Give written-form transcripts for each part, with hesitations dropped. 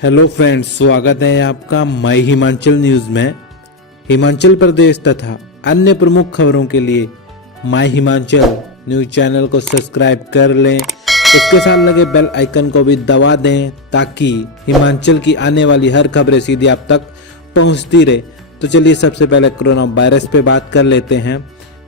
Hello friends, स्वागत है आपका माई हिमाचल न्यूज़ में। हिमाचल प्रदेश तथा अन्य प्रमुख खबरों के लिए माई हिमाचल न्यूज़ चैनल को सब्सक्राइब कर लें। इसके साथ लगे बेल आइकन को भी दबा दें ताकि हिमाचल की आने वाली हर खबरें सीधी आप तक पहुंचती रहे। तो चलिए सबसे पहले कोरोना वायरस पे बात कर लेते हैं।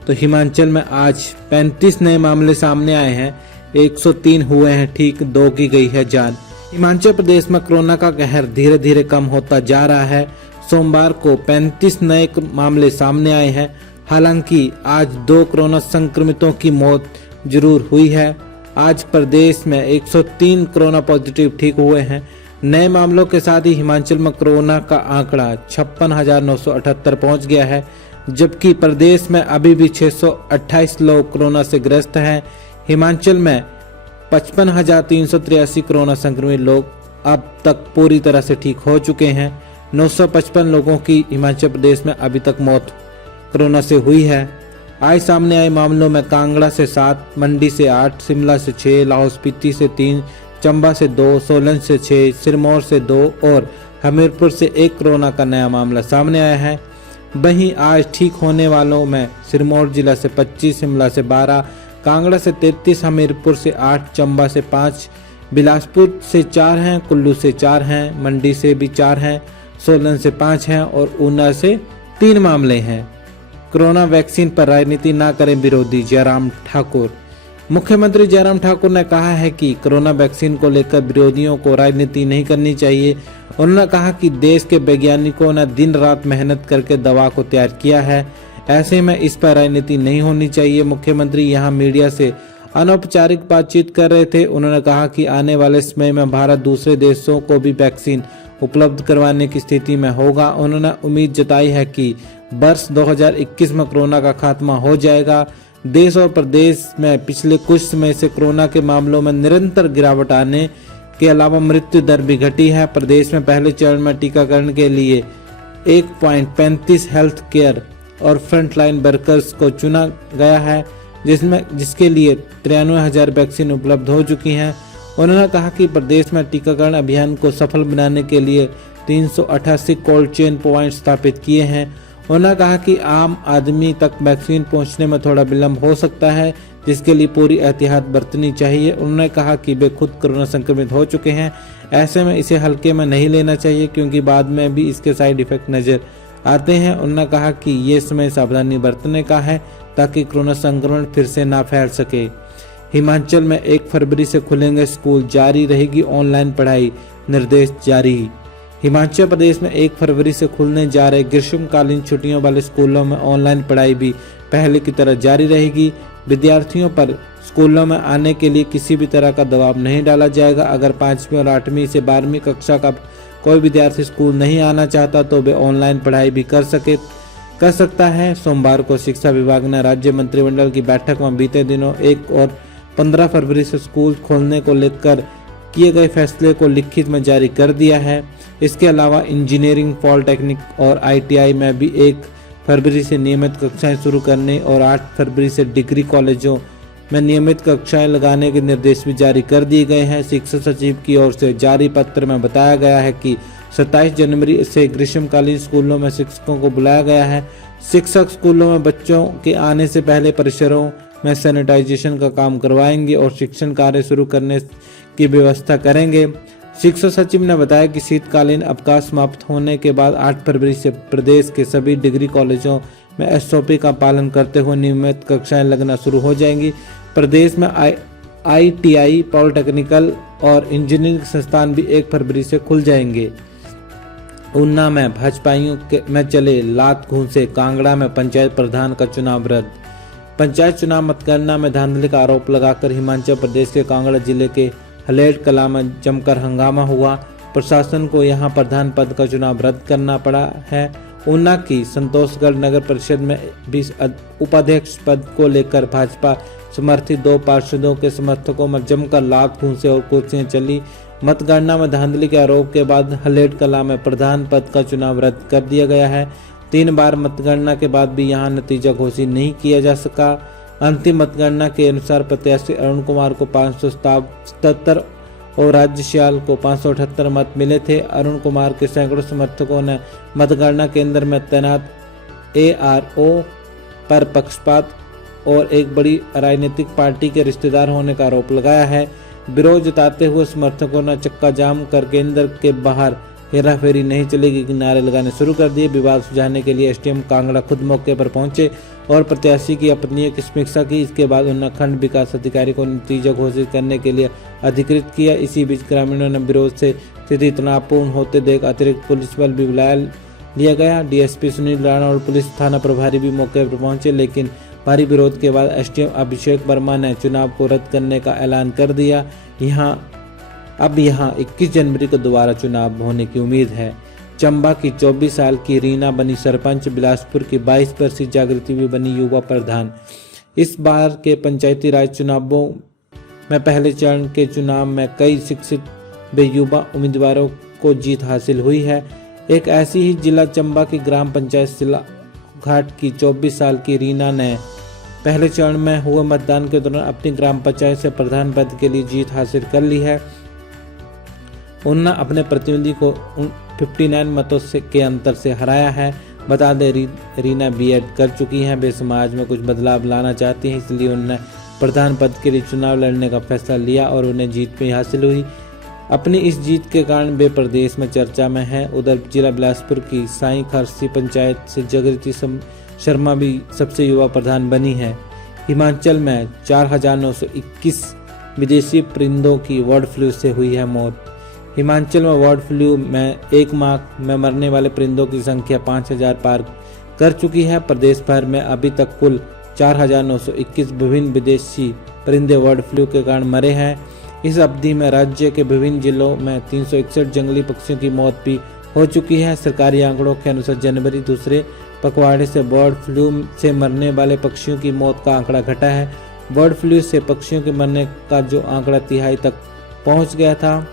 तो हिमाचल में आज 35 नए मामले सामने आए हैं, 103 हुए हैं ठीक, 2 की गई है जान। हिमाचल प्रदेश में कोरोना का कहर धीरे धीरे कम होता जा रहा है। सोमवार को 35 नए मामले सामने आए हैं। हालांकि आज 2 कोरोना संक्रमितों की मौत जरूर हुई है। आज प्रदेश में 103 कोरोना पॉजिटिव ठीक हुए हैं। नए मामलों के साथ ही हिमाचल में कोरोना का आंकड़ा 56,978 पहुंच गया है, जबकि प्रदेश में अभी भी 628 लोग कोरोना से ग्रस्त हैं। हिमाचल में 55,383 कोरोना संक्रमित लोग अब तक पूरी तरह से ठीक हो चुके हैं। 955 लोगों की हिमाचल प्रदेश में अभी तक मौत कोरोना से हुई है। आज सामने आए मामलों में कांगड़ा से 7, मंडी से 8, शिमला से 6, लाहौल स्पीति से 3, चंबा से 2, सोलन से 6, सिरमौर से 2 और हमीरपुर से 1 कोरोना का नया मामला सामने आया है। वहीं आज ठीक होने वालों में सिरमौर जिला से 25, शिमला से 12, कांगड़ा से 33, हमीरपुर से 8, चंबा से 5, बिलासपुर से 4 हैं, कुल्लू से 4 हैं, मंडी से भी 4 हैं, सोलन से 5 हैं और ऊना से 3 मामले हैं। कोरोना वैक्सीन पर राजनीति ना करें विरोधी, जयराम ठाकुर। मुख्यमंत्री जयराम ठाकुर ने कहा है कि कोरोना वैक्सीन को लेकर विरोधियों को राजनीति नहीं करनी चाहिए। उन्होंने कहा कि देश के वैज्ञानिकों ने दिन रात मेहनत करके दवा को तैयार किया है, ऐसे में इस पर राजनीति नहीं होनी चाहिए। मुख्यमंत्री यहां मीडिया से अनौपचारिक बातचीत कर रहे थे। उन्होंने कहा कि आने वाले समय में भारत दूसरे देशों को भी वैक्सीन उपलब्ध करवाने की स्थिति में होगा। उन्होंने उम्मीद जताई है कि वर्ष 2021 में कोरोना का खात्मा हो जाएगा। देश और प्रदेश में पिछले कुछ समय से कोरोना के मामलों में निरंतर गिरावट आने के अलावा मृत्यु दर भी घटी है। प्रदेश में पहले चरण में टीकाकरण के लिए 1.35 हेल्थ केयर और फ्रंटलाइन वर्कर्स को चुना गया है, जिसके लिए 93,000 वैक्सीन उपलब्ध हो चुकी हैं। उन्होंने कहा कि प्रदेश में टीकाकरण अभियान को सफल बनाने के लिए 388 कोल्ड चेन पॉइंट स्थापित किए हैं। उन्होंने कहा कि आम आदमी तक वैक्सीन पहुंचने में थोड़ा विलंब हो सकता है, जिसके लिए पूरी एहतियात बरतनी चाहिए। उन्होंने कहा कि वे खुद कोरोना संक्रमित हो चुके हैं, ऐसे में इसे हल्के में नहीं लेना चाहिए क्योंकि बाद में भी इसके साइड इफेक्ट नजर आते हैं। उन्होंने कहा कि ये समय सावधानी बरतने का है ताकि कोरोना संक्रमण फिर से ना फैल सके। हिमाचल में 1 फरवरी से खुलेंगे स्कूल, जारी रहेगी ऑनलाइन पढ़ाई, निर्देश जारी। हिमाचल प्रदेश में 1 फरवरी से खुलने जा रहे ग्रीष्मकालीन छुट्टियों वाले स्कूलों में ऑनलाइन पढ़ाई भी पहले की तरह जारी रहेगी। विद्यार्थियों पर स्कूलों में आने के लिए किसी भी तरह का दबाव नहीं डाला जाएगा। अगर 5वीं और 8वीं से 12वीं कक्षा का कोई विद्यार्थी स्कूल नहीं आना चाहता तो वे ऑनलाइन पढ़ाई भी कर सकता है। सोमवार को शिक्षा विभाग ने राज्य मंत्रिमंडल की बैठक में बीते दिनों 1 और 15 फरवरी से स्कूल खोलने को लेकर किए गए फैसले को लिखित में जारी कर दिया है। इसके अलावा इंजीनियरिंग, पॉलिटेक्निक और ITI में भी 1 फरवरी से नियमित कक्षाएं शुरू करने और 8 फरवरी से डिग्री कॉलेजों में नियमित कक्षाएं लगाने के निर्देश भी जारी कर दिए गए हैं। शिक्षा सचिव की ओर से जारी पत्र में बताया गया है कि 27 जनवरी से ग्रीष्मकालीन स्कूलों में शिक्षकों को बुलाया गया है। शिक्षक स्कूलों में बच्चों के आने से पहले परिसरों में सैनिटाइजेशन का काम करवाएंगे और शिक्षण कार्य शुरू करने की व्यवस्था करेंगे। शिक्षा सचिव ने बताया कि शीतकालीन अवकाश समाप्त होने के बाद 8 फरवरी से प्रदेश के सभी डिग्री कॉलेजों में SOP का पालन करते हुए नियमित कक्षाएं लगना शुरू हो जाएंगी। प्रदेश में ITI, पॉलिटेक्निकल और इंजीनियरिंग संस्थान भी 1 फरवरी से खुल जाएंगे। ऊना में भाजपाइयों में चले लात घूंसे, कांगड़ा में पंचायत प्रधान का चुनाव रद्द। पंचायत चुनाव मतगणना में धांधली का आरोप लगाकर हिमाचल प्रदेश के कांगड़ा जिले के हलेट कला में जमकर हंगामा हुआ। प्रशासन को यहां प्रधान पद का चुनाव रद्द करना पड़ा है। ऊना की संतोषगढ़ नगर परिषद में भी उपाध्यक्ष पद को लेकर भाजपा समर्थित 2 पार्षदों के समर्थकों में जमकर लात घूंसे और कुर्सियां चली। मतगणना में धांधली के आरोप के बाद हलेट कला में प्रधान पद का चुनाव रद्द कर दिया गया है। 3 बार मतगणना के बाद भी यहां नतीजा घोषित नहीं किया जा सका। अंतिम मतगणना के अनुसार प्रत्याशी अरुण कुमार को 577 और राज्यपाल को 578 मत मिले थे। अरुण कुमार के सैकड़ों समर्थकों ने मतगणना केंद्र में तैनात ARO पर पक्षपात और एक बड़ी राजनीतिक पार्टी के रिश्तेदार होने का आरोप लगाया है। विरोध जताते हुए समर्थकों ने चक्का जाम कर केंद्र के बाहर हेराफेरी नहीं चलेगी के नारे लगाने शुरू कर दिए। विवाद सुलझाने के लिए SDM कांगड़ा खुद मौके पर पहुंचे और प्रत्याशी की अपनी समीक्षा की। इसके बाद उन्होंने खंड विकास अधिकारी को नतीजा घोषित करने के लिए अधिकृत किया। इसी बीच ग्रामीणों ने विरोध से स्थिति तनावपूर्ण होते देख अतिरिक्त पुलिस बल भी बुलाया लिया गया। DSP सुनील राणा और पुलिस थाना प्रभारी भी मौके पर पहुंचे, लेकिन भारी विरोध के बाद SDM अभिषेक वर्मा ने चुनाव को रद्द करने का ऐलान कर दिया। अब यहाँ 21 जनवरी को दोबारा चुनाव होने की उम्मीद है। चंबा की 24 साल की रीना बनी सरपंच, बिलासपुर की 22 वर्षीय जागृति भी बनी युवा प्रधान। इस बार के पंचायती राज चुनावों में पहले चरण के चुनाव में कई शिक्षित व युवा उम्मीदवारों को जीत हासिल हुई है। एक ऐसी ही जिला चंबा की ग्राम पंचायत सिला घाट की 24 साल की रीना ने पहले चरण में हुए मतदान के दौरान अपनी ग्राम पंचायत से प्रधान पद के लिए जीत हासिल कर ली है। उन्होंने अपने प्रतिनिधि को 59 मतों के अंतर से हराया है। बता दें रीना B.Ed कर चुकी हैं। वे समाज में कुछ बदलाव लाना चाहती हैं, इसलिए उन्होंने प्रधान पद के लिए चुनाव लड़ने का फैसला लिया और उन्हें जीत भी हासिल हुई। अपनी इस जीत के कारण वे प्रदेश में चर्चा में है। उधर जिला बिलासपुर की साई खरसी पंचायत से जागृति शर्मा भी सबसे युवा प्रधान बनी है। हिमाचल में 4,921 विदेशी परिंदों की बर्ड फ्लू से हुई है मौत। हिमाचल में बर्ड फ्लू में एक माह में मरने वाले परिंदों की संख्या 5,000 पार कर चुकी है। प्रदेश भर में अभी तक कुल 4,921 विभिन्न विदेशी परिंदे बर्ड फ्लू के कारण मरे हैं। इस अवधि में राज्य के विभिन्न जिलों में 361 जंगली पक्षियों की मौत भी हो चुकी है। सरकारी आंकड़ों के अनुसार जनवरी दूसरे पखवाड़े से बर्ड फ्लू से मरने वाले पक्षियों की मौत का आंकड़ा घटा है। बर्ड फ्लू से पक्षियों के मरने का जो आंकड़ा 3/2 तक पहुंच गया था,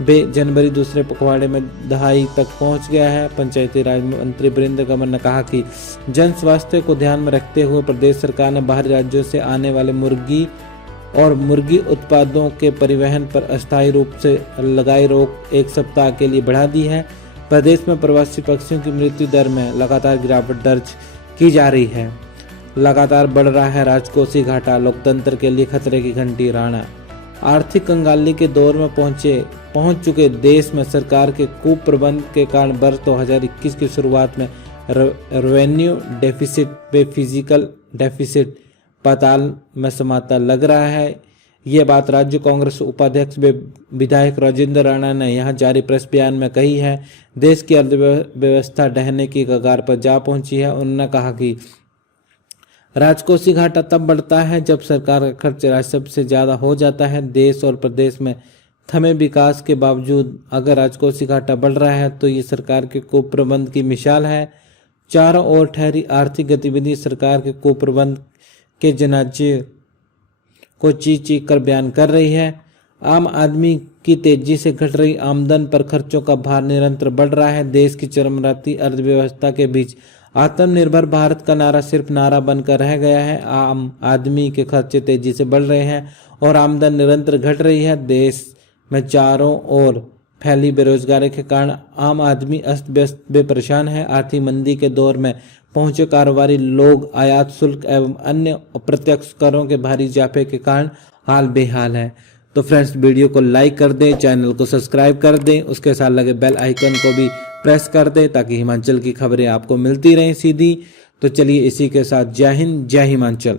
वे जनवरी दूसरे पखवाड़े में 2.5 तक पहुंच गया है। पंचायती राज मंत्री वीरेंद्र कंवर ने कहा कि जन स्वास्थ्य को ध्यान में रखते हुए प्रदेश सरकार ने बाहरी राज्यों से आने वाले मुर्गी और मुर्गी उत्पादों के परिवहन पर अस्थायी रूप से लगाई रोक 1 सप्ताह के लिए बढ़ा दी है। प्रदेश में प्रवासी पक्षियों की मृत्यु दर में लगातार गिरावट दर्ज की जा रही है। लगातार बढ़ रहा है राजकोषीय घाटा, लोकतंत्र के लिए खतरे की घंटी। राणा आर्थिक कंगाली के दौर में पहुंच चुके देश में सरकार के कुप्रबंध के कारण वर्ष 2021 की शुरुआत में रेवेन्यू डेफिसिट व फिजिकल डेफिसिट पाताल में समाता लग रहा है। ये बात राज्य कांग्रेस उपाध्यक्ष व विधायक राजेंद्र राणा ने यहां जारी प्रेस बयान में कही है। देश की अर्थव्यवस्था ढहने की कगार पर जा पहुंची है। उन्होंने कहा कि राजकोषीय घाटा तब बढ़ता है जब सरकार का खर्च राजस्व से ज्यादा हो जाता है। देश और प्रदेश में थमे विकास के बावजूद अगर राजकोषीय घाटा बढ़ रहा है तो ये सरकार के कुप्रबंध की मिसाल है। चारों ओर ठहरी आर्थिक गतिविधि सरकार के कुप्रबंध के जनाजे को चीख कर बयान कर रही है। आम आदमी की तेजी से घट रही आमदन पर खर्चों का भार निरंतर बढ़ रहा है। देश की चरमराती अर्थव्यवस्था के बीच आत्मनिर्भर भारत का नारा सिर्फ नारा बनकर रह गया है। आम आदमी के खर्चे तेजी से बढ़ रहे हैं और आमदन निरंतर घट रही है। देश में चारों ओर फैली बेरोजगारी के कारण आम आदमी अस्त व्यस्त परेशान है। आर्थिक मंदी के दौर में पहुंचे कारोबारी लोग आयात शुल्क एवं अन्य अप्रत्यक्ष करों के भारी इजाफे के कारण हाल बेहाल है। तो फ्रेंड्स, वीडियो को लाइक कर दें, चैनल को सब्सक्राइब कर दें, उसके साथ लगे बेल आइकन को भी प्रेस कर दें ताकि हिमाचल की खबरें आपको मिलती रहें सीधी। तो चलिए इसी के साथ जय हिंद, जय हिमाचल।